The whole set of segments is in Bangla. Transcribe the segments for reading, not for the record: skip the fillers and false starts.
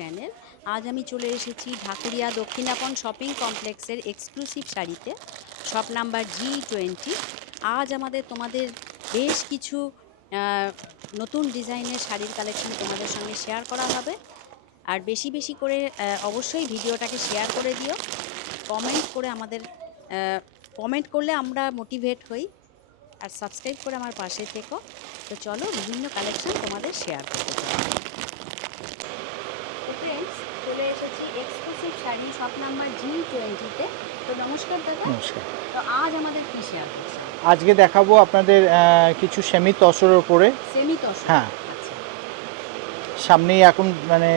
চ্যানেল। আজ আমি চলে এসেছি ঢাকুরিয়া দক্ষিণাপন শপিং কমপ্লেক্সের এক্সক্লুসিভ শাড়িতে, শপ নাম্বার G20। আজ তোমাদের বেশ কিছু নতুন ডিজাইনের শাড়ির কালেকশন তোমাদের সঙ্গে শেয়ার করা হবে। আর বেশি বেশি করে অবশ্যই ভিডিওটাকে শেয়ার করে দিও, কমেন্ট করে কমেন্ট করলে আমরা মোটিভেট হই, আর সাবস্ক্রাইব করে আমার পাশে থেকো। তো চলো বিভিন্ন কালেকশন তোমাদের শেয়ার করতে পারি। তো ফ্রেন্ডস, চলে এসেছি এক্সক্লুসিভ শাড়ি শপ নাম্বার G20-তে। তো নমস্কার দাদা। নমস্কার। তো আজ আমাদের কি শেয়ার করছে? আজকে দেখাবো আপনাদের কিছু সেমি তসরের উপরে। সেমি তসর। হ্যাঁ, আচ্ছা। সামনেই এখন মানে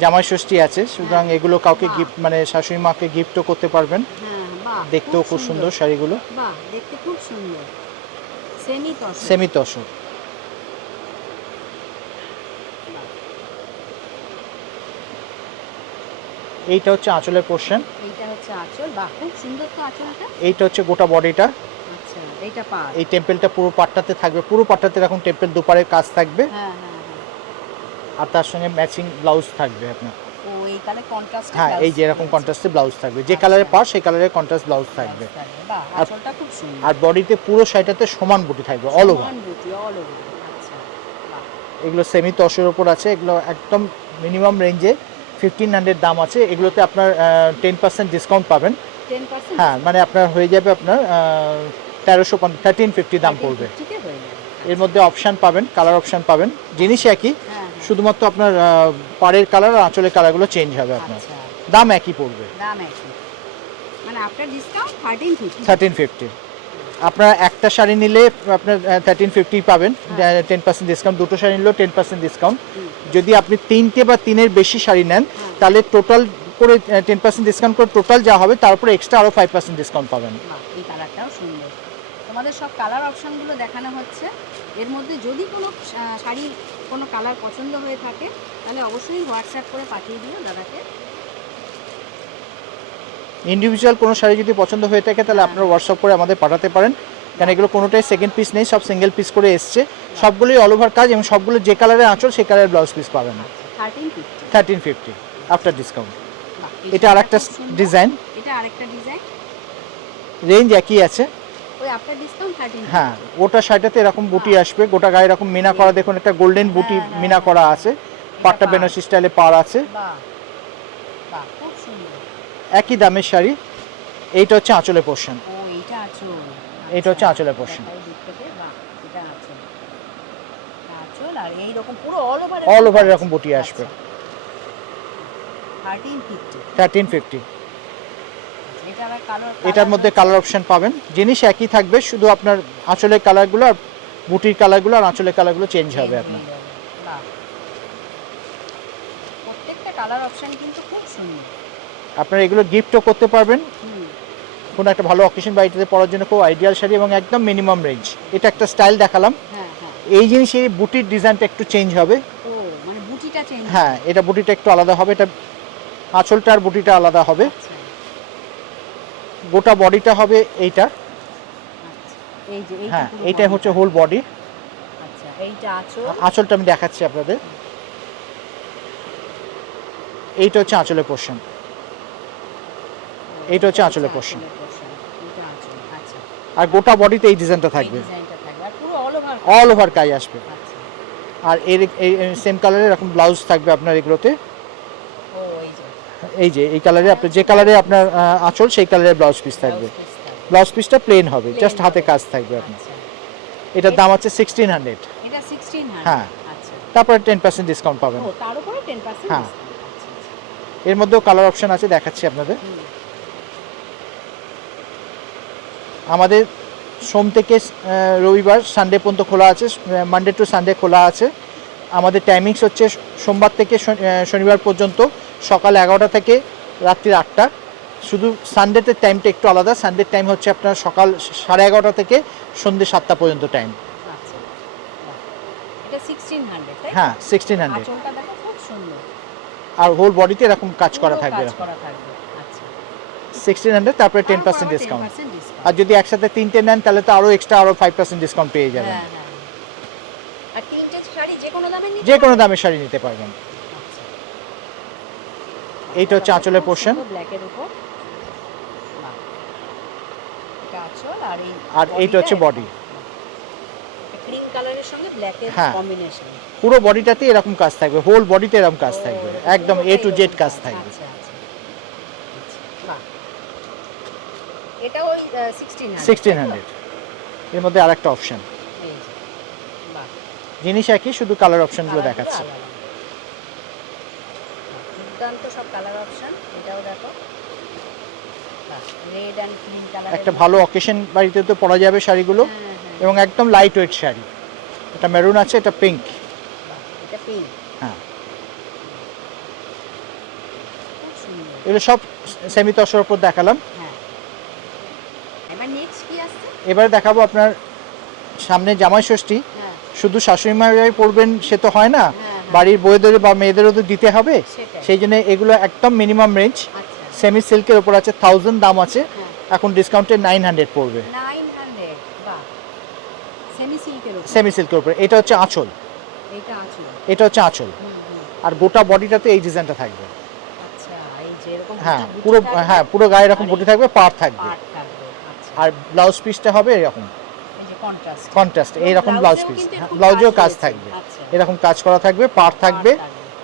জামাই ষষ্ঠী আছে, সুতরাং এগুলো কাউকে গিফট মানে শাশুড়ি মাকে গিফটও করতে পারবেন। হ্যাঁ, বাহ, দেখতেও খুব সুন্দর শাড়িগুলো। বাহ, দেখতে খুব সুন্দর। সেমি তসর। সেমি তসর। এইটা হচ্ছে আঁচলের পোর্শন। এইটা হচ্ছে আঁচল। বাহ, খুব সুন্দর তো আঁচলটা। এইটা হচ্ছে গোটা বডিটা। আচ্ছা, এইটা পাড়। এই টেম্পলটা পুরো পাটটাতে থাকবে, পুরো পাটটাতে এরকম টেম্পল দুপারের কাজ থাকবে। হ্যাঁ হ্যাঁ হ্যাঁ। আর তার সঙ্গে ম্যাচিং ব্লাউজ থাকবে আপনার। ও, এই কালার কন্ট্রাস্ট। হ্যাঁ, এই যে এরকম কন্ট্রাস্টে ব্লাউজ থাকবে, যে কালারের পাড় সেই কালারের কন্ট্রাস্ট ব্লাউজ থাকবে। বাহ, আঁচলটা খুব সুন্দর। আর বডিতে পুরো শাড়িটাতে সমান বুটি থাকবে, অল ওভার। সমান বুটি, অল ওভার। আচ্ছা, বাহ। এগুলো সেমি তসের ওপর আছে, এগুলো একদম মিনিমাম রেঞ্জে 1500 দাম আছে। এগুলোতে আপনার 10% ডিসকাউন্ট পাবেন। 10%? হ্যাঁ, মানে আপনার হয়ে যাবে আপনার 1350 দাম পড়বে। এর মধ্যে অপশান পাবেন, কালার অপশান পাবেন, জিনিস একই, শুধুমাত্র আপনার পাড়ের কালার আর আঁচলের কালারগুলো চেঞ্জ হবে আপনার। দাম একই পড়বে। দাম একই, মানে আফটার ডিসকাউন্ট 1350। আপনারা একটা শাড়ি নিলে আপনার 1350 পাবেন, 10% ডিসকাউন্ট। দুটো শাড়ি নিলেও 10% ডিসকাউন্ট। যদি আপনি তিনটে বা তিনের বেশি শাড়ি নেন, তাহলে টোটাল করে 10% ডিসকাউন্ট করে টোটাল যা হবে তার উপরে এক্সট্রা আরও 5% ডিসকাউন্ট পাবেন। এই কালারটাও সুন্দর। তোমাদের সব কালার অপশানগুলো দেখানো হচ্ছে। এর মধ্যে যদি কোনো শাড়ির কোনো কালার পছন্দ হয়ে থাকে, তাহলে অবশ্যই হোয়াটসঅ্যাপ করে পাঠিয়ে দিও দাদাকে। ইন্ডিভিজুয়াল কোনো শাড়ি যদি পছন্দ হয়ে থাকে, তাহলে আপনারা হোয়াটসঅ্যাপ করে আমাদের পাঠাতে পারেন, কারণ এগুলো কোনোটাই সেকেন্ড পিস নেই, সব সিঙ্গেল পিস করে এসছে। সবগুলোই অল ওভার কাজ, এবং সবগুলো যে কালারের আঁচল সেই কালারের ব্লাউজ পিস পাবেন। 1350 আফটার ডিসকাউন্ট। এটা আরেকটা ডিজাইন। এটা আরেকটা ডিজাইন। রেঞ্জ একই আছে। ওই আফটার ডিসকাউন্ট 1350। হ্যাঁ, ওটা শাড়িটাতে এরকম বুটি আসবে, গোটা গায়ে এরকম মিনা করা, দেখুন একটা গোল্ডেন বুটি মিনা করা আছে, পাট্টা বেনারসি স্টাইলে পাড় আছে। বাহ বাহ, খুব সুন্দর। একই দামের শাড়ি। এইটা হচ্ছে আঁচলের পোর্শন। ও, এইটা আঁচল। এইটা হচ্ছে আঁচলের পোর্শন। বাহ, এটা আঁচল। আঁচল আর এই রকম পুরো অল ওভার এরকম বুটি আসবে। 1350। এটার মধ্যে কালার অপশন পাবেন, জিনিস একই থাকবে, শুধু আপনার আঁচলের কালারগুলো আর বুটির কালারগুলো আর আঁচলের কালারগুলো চেঞ্জ হবে আপনার। প্রত্যেকটা কালার অপশন কিন্তু খুব সুন্দর। আপনারা এগুলো গিফটও করতে পারবেন কোনো একটা ভালো অকেশন বাড়িতে পরার জন্য, খুব আইডিয়াল শাড়ি এবং একদম মিনিমাম রেঞ্জ। এটা একটা স্টাইল দেখালাম। এই জিনিস, এই বুটির ডিজাইনটা একটু চেঞ্জ হবে। ও, মানে বুটিটা চেঞ্জ। হ্যাঁ, এটা বুটিটা একটু আলাদা হবে, এটা আঁচলটা আর বুটিটা আলাদা হবে। গোটা বডিটা হবে এইটা। এই যে হ্যাঁ, এইটা হচ্ছে হোল বডি। আচ্ছা, এইটা আঁচল। আঁচলটা আমি দেখাচ্ছি আপনাদের। এইটা হচ্ছে আঁচলের পোর্শন। এইটা হচ্ছে আঁচলের পোর্শন। আর গোটা বডিতে এই ডিজাইনটা থাকবে, অল ওভার কাজ আসবে। আর এর সেম কালারের এরকম ব্লাউজ থাকবে আপনার এগুলোতে। এই যে এই কালারে আপনার, যে কালারে আপনার আঁচল সেই কালারের ব্লাউজ পিস থাকবে। ব্লাউজ পিসটা প্লেন হবে, জাস্ট হাতে কাজ থাকবে আপনার। এটার দাম হচ্ছে 1600। এটা 1600। হ্যাঁ, আচ্ছা, তারপরে 10% ডিসকাউন্ট পাবেন। ও, তার উপরে 10%। হ্যাঁ, এর মধ্যেও কালার অপশন আছে, দেখাচ্ছি আপনাদের। আমাদের সোম থেকে রবিবার সানডে পর্যন্ত খোলা আছে, মানডে টু সানডে খোলা আছে। আমাদের টাইমিংস হচ্ছে সোমবার থেকে শনিবার পর্যন্ত সকাল 11টা থেকে রাত্রি 8টা। শুধু সানডেতে টাইমটা একটু আলাদা, সানডের টাইম হচ্ছে আপনার সকাল 11:30 থেকে সন্ধ্যে 7টা পর্যন্ত টাইম। এটা 1600, তাই? হ্যাঁ, 1600। আঁচলটা দেখো খুব সুন্দর, আর হোল বডিতে এরকম কাজ করা থাকবে। আচ্ছা, 1600, তারপরে 10% ডিসকাউন্ট। আর যদি একসাথে তিনটে নেন, তাহলে তো আরও এক্সট্রা আরও 5% ডিসকাউন্ট পেয়ে যাবেন। আর তিনটে শাড়ি যে কোনো দামে যে কোনো দামের শাড়ি নিতে পারবেন। এইটা হচ্ছে আঁচলের পোর্শন, ব্ল্যাকের উপর। বাহ, এটা আঁচল আর এই আর এইটা হচ্ছে বডি। ক্রিম কালারের সঙ্গে ব্ল্যাকের হ্যাঁ। কম্বিনেশন। পুরো বডিটাতে এরকম কাজ থাকবে, হোল বডিতে এরকম কাজ থাকবে, একদম এ টু জেড কাজ থাকবে। আচ্ছা আচ্ছা, বাহ, এটা ওই 1600। 1600 এর মধ্যে আরেকটা অপশন, এই যে, বাহ, জিনিস একই, শুধু কালার অপশনগুলো কালারগুলো দেখাচ্ছে। আলাদা। দুর্দান্ত সব কালার অপশন। এটাও দেখো, রেড অ্যান্ড ক্রিম কালার। একটা ভালো অকেশন বাড়িতে তো পরা যাবে শাড়িগুলো, হ্যাঁ হ্যাঁ, এবং একদম লাইট ওয়েট শাড়ি। এটা মেরুন আছে, এটা পিঙ্ক। বাহ, এটা পিঙ্ক, হ্যাঁ, খুব সুন্দর। এগুলো সব সেমি তসরের উপর দেখালাম। হ্যাঁ, এবার নেক্সট কি আসছে? এবারে দেখাবো আপনার সামনে জামাই ষষ্ঠী, হ্যাঁ শুধু শাশুড়ি মায়েরাই পরবেন সে তো হয় না, হ্যাঁ, বাড়ির বউদের বা মেয়েদেরও তো দিতে হবে। সেটাই। সেই জন্য এগুলো একদম মিনিমাম রেঞ্জ, আচ্ছা, সেমি সিল্কের উপর আছে, 1000 দাম আছে, হ্যাঁ, এখন ডিসকাউন্টে 900 পড়বে। 900, বাহ, সেমি সিল্কের উপর। সেমি সিল্কের উপর। এটা হচ্ছে আঁচল, এইটা আঁচল। এটা হচ্ছে আঁচল, আর গোটা বডিটাতে এই ডিজাইনটা থাকবে। আচ্ছা, এই যে এরকম হ্যাঁ, বুটি পুরো, থাকবে, হ্যাঁ, পুরো গায়ে এরকম আর বুটি এই থাকবে, পাড় থাকবে, পাড় থাকবে। আচ্ছা, আর ব্লাউজ পিসটা হবে এরকম এই যে কন্ট্রাস্ট। কন্ট্রাস্ট, এইরকম ব্লাউজ ব্লাউজেও পিস, কিন্তু এরকম ব্লাউজেও কাজ রয়েছে। থাকবে, আচ্ছা, এরকম কাজ করা থাকবে, পাড় থাকবে,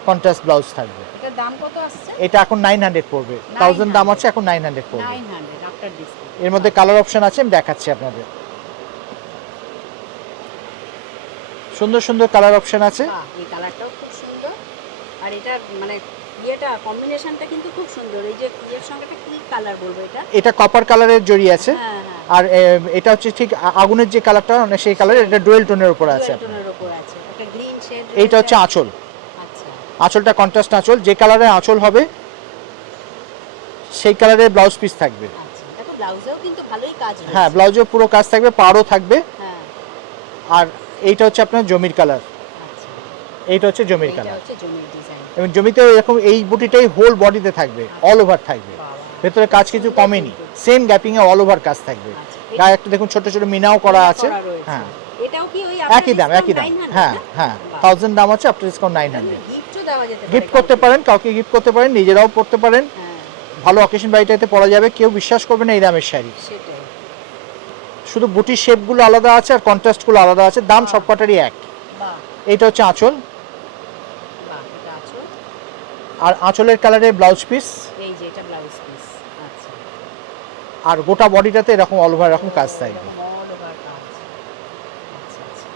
কন্ট্রাস্ট ব্লাউজ থাকবে। এটার দাম কত আসছে? এটা এখন 900 পড়বে, 1000 দাম আছে, এখন 900 পড়বে। 900 আফটার ডিসকাউন্ট। এর মধ্যে কালার অপশন আছে, আমি দেখাচ্ছি আপনাদের। সুন্দর সুন্দর কালার অপশন আছে। বাহ, এই কালারটাও খুব সুন্দর। আর এটা মানে ইয়েটা কম্বিনেশনটা কিন্তু খুব সুন্দর। এই যে ইয়ের সঙ্গে একটা কি কালার বলবো এটা? এটা কপার কালারের জড়ি আছে, হ্যাঁ হ্যাঁ, আর এটা হচ্ছে ঠিক আগুনের যে কালারটা মানে সেই কালার, এটা ডুয়েল টোনের উপর আছে। ডুয়েল টোনের উপর আছে, একটা গ্রিন শেড। এইটা হচ্ছে আঁচল, আচ্ছা, আঁচলটা কন্ট্রাস্ট আঁচল, যে কালারের আঁচল হবে সেই কালারের ব্লাউজ পিস থাকবে। আচ্ছা, দেখো ব্লাউজেও কিন্তু ভালোই কাজ রয়েছে। হ্যাঁ, ব্লাউজেও পুরো কাজ থাকবে, পাড়ও থাকবে। হ্যাঁ, আর এইটা হচ্ছে আপনার জমির কালার, আচ্ছা, এইটা হচ্ছে জমির এটা কালার, হচ্ছে জমির ডিজাইন। এবং জমিতে এরকম এই বুটিটাই হোল বডিতে থাকবে, অল ওভার থাকবে, ভেতরে কাজ কিছু কমেনি, সেম গ্যাপিং এ অল ওভার কাজ থাকবে। আচ্ছা, গায়ে একটা দেখুন ছোট ছোট মিনাও করা আছে। করা রয়েছে। হ্যাঁ, এটাও কি ওই একই দাম, একই দাম। হ্যাঁ হ্যাঁ, 1000 দাম আছে, আফটার ডিসকাউন্ট 900। গিফটও দেওয়া যেতে পারে, গিফট করতে পারেন, কাউকে গিফট করতে পারেন, নিজেরাও পড়তে পারেন, হ্যাঁ, ভালো অকেশন বাড়িটাতে পরা যাবে, কেউ বিশ্বাস করবে না এই দামের শাড়ি। সেটাই। শুধু বুটির শেপগুলো আলাদা আছে আর কন্ট্রাস্টগুলো আলাদা আছে, দাম সবকটারই এক। বাহ, এইটা হচ্ছে আঁচল, বাহ, এটা আঁচল। আর আঁচলের কালারের ব্লাউজ পিস, এই যে এটা ব্লাউজ পিস। আচ্ছা, আর গোটা বডিটাতে এরকম অল ওভার এরকম কাজ থাকবে। অল ওভার কাজ। আচ্ছা আচ্ছা,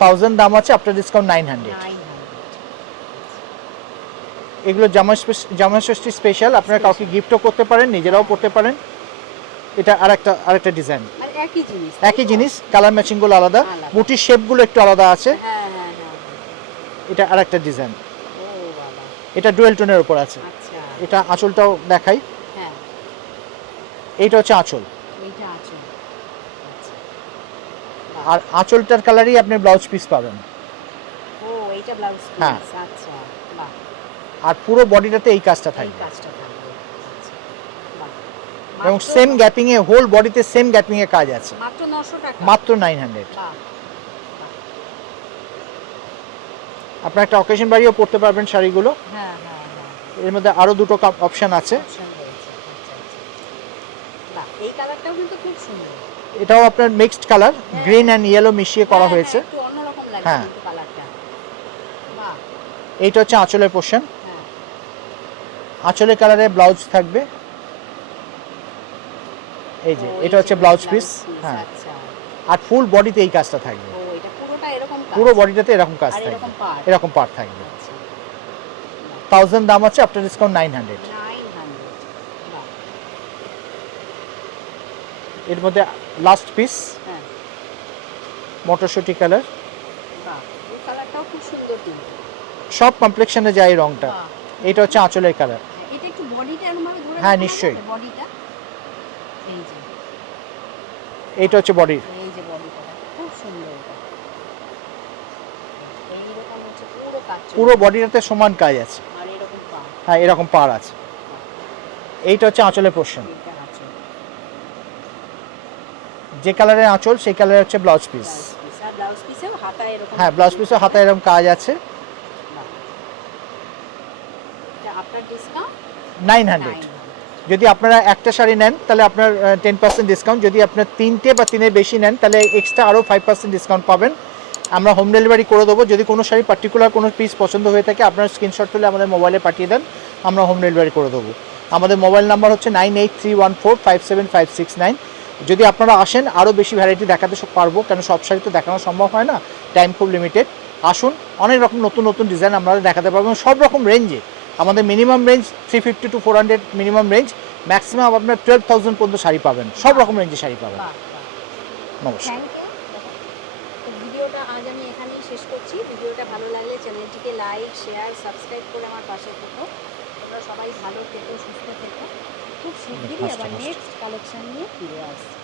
1000 দাম আছে, আফটার ডিসকাউন্ট 900। 900। এগুলো জামাই ষষ্ঠী স্পেশাল, আপনারা কাউকে গিফটও করতে পারেন, নিজেরাও পড়তে পারেন। এটা আরেকটা ডিজাইন, আর একই জিনিস, একই জিনিস, কালার ম্যাচিংগুলো আলাদা, আলাদা। বুটির শেপগুলো একটু আলাদা আছে। হ্যাঁ হ্যাঁ হ্যাঁ, এটা আরেকটা ডিজাইন, ও বাবা, এটা ডুয়েল টোনের উপর আছে। আচ্ছা, এটা আঁচলটাও দেখাই, হ্যাঁ, এইটা হচ্ছে আঁচল, এইটা আঁচল। আচ্ছা, আর আঁচলটার কালারই আপনি ব্লাউজ পিস পাবেন, ও এইটা ব্লাউজ হ্যাঁ। পিস। আচ্ছা, বাহ, আর পুরো বডিটাতে এই কাজটা এই থাকবে, কাজটা থাকবে। আচ্ছা, বাহ, এবং মাত্র- সেম গ্যাপিং এ, হোল বডিতে সেম গ্যাপিং এ কাজ আছে, মাত্র 900 টাকা। মাত্র 900। বাহ, আপনার একটা অকেশন বাড়িও পড়তে পারবেন শাড়িগুলো। হ্যাঁ হ্যাঁ হ্যাঁ, এর মধ্যে আরো দুটো অপশন আছে। অপশন রয়েছে। আচ্ছা আচ্ছা, বাহ, এই কালারটাও কিন্তু খুব সুন্দর। এটাও আপনার mixed colour, green and yellow মিশিয়ে করা হ্যাঁ, হয়েছে। হ্যাঁ, একটু অন্যরকম লাগে হ্যাঁ। কিন্তু কালারটা। বাহ, এইটা হচ্ছে আঁচলের পোর্শন, হ্যাঁ, আঁচলের কালারে ব্লাউজ থাকবে। এই যে ও, এটা এই হচ্ছে যে ব্লাউজ পিস। হ্যাঁ, আচ্ছা, আর ফুল বডিতে এই কাজটা থাকবে, ও এটা পুরোটা এরকম কাজ। পুরো বডিটাতে এরকম কাজ আর থাকবে, এরকম পাড়। এরকম পার্ট থাকবে। আচ্ছা, 1000 দাম আছে, আফটার ডিসকাউন্ট 900। 900, বাহ, এর মধ্যে লাস্ট পিস হ্যাঁ, মটরশুঁটি কালার, বাহ, এই কালারটাও খুব সুন্দর কিন্তু। সব কমপ্লেক্সনে যায় এই রংটা। বাহ, এটা হচ্ছে আঁচলের কালার। এটা একটু বডিটা এরকমভাবে ধরে হ্যাঁ, দেখানো নিশ্চয়ই। যাবে? বডিটা এই যে, এইটা হচ্ছে বডির, এই যে বডিটা খুব সুন্দর। এটা এইরকম হচ্ছে পুরো কাজ চলে। পুরো বডিটাতে সমান কাজ আছে। আর এরকম পা, হ্যাঁ, এরকম পাড় আছে। এইটা হচ্ছে আঁচলের পোর্শন, এটা আছে যে কালারের আঁচল সেই কালারের হচ্ছে ব্লাউজ পিস। Blouse piece. আর ব্লাউজ পিসেও হাতা এরকম। হ্যাঁ, ব্লাউজ পিসও হাতায় এরকম কাজ আছে। বাহ, এটা আফটার ডিসকাউন্ট 900। যদি আপনারা একটা শাড়ি নেন তাহলে আপনার 10% ডিসকাউন্ট, যদি আপনার তিনটে বা তিনের বেশি নেন তাহলে এক্সট্রা আরও 5% ডিসকাউন্ট পাবেন। আমরা হোম ডেলিভারি করে দেবো। যদি কোনো শাড়ি পার্টিকুলার কোনো পিস পছন্দ হয়ে থাকে আপনার স্ক্রিনশট তুলে আমাদের মোবাইলে পাঠিয়ে দেন, আমরা হোম ডেলিভারি করে দেবো। আমাদের মোবাইল নাম্বার হচ্ছে 9831457569। যদি আপনারা আসেন আরও বেশি ভ্যারাইটি দেখাতে পারবো, কেন সব শাড়ি তো দেখানো সম্ভব হয় না, টাইম খুব লিমিটেড। আসুন, অনেক রকম নতুন নতুন ডিজাইন আমরা দেখাতে পারবো সব রকম রেঞ্জে। আমাদের minimum range 350 to 400 minimum range, maximum আপনার 12,000 পর্যন্ত শাড়ি পাবেন, সব রকম রেঞ্জে শাড়ি পাবেন। নমস্কার। Thank you. তো ভিডিওটা আজ আমি এখানেই শেষ করছি। ভিডিওটা ভালো লাগলে চ্যানেলটিকে লাইক, শেয়ার, সাবস্ক্রাইব করে আমার পাশে থেকো। তোমরা সবাই ভালো থেকো, সুস্থ থেকো। খুব শিগগিরই আবার নেক্সট কালেকশন নিয়ে ফিরে আসছি।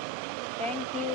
Thank you.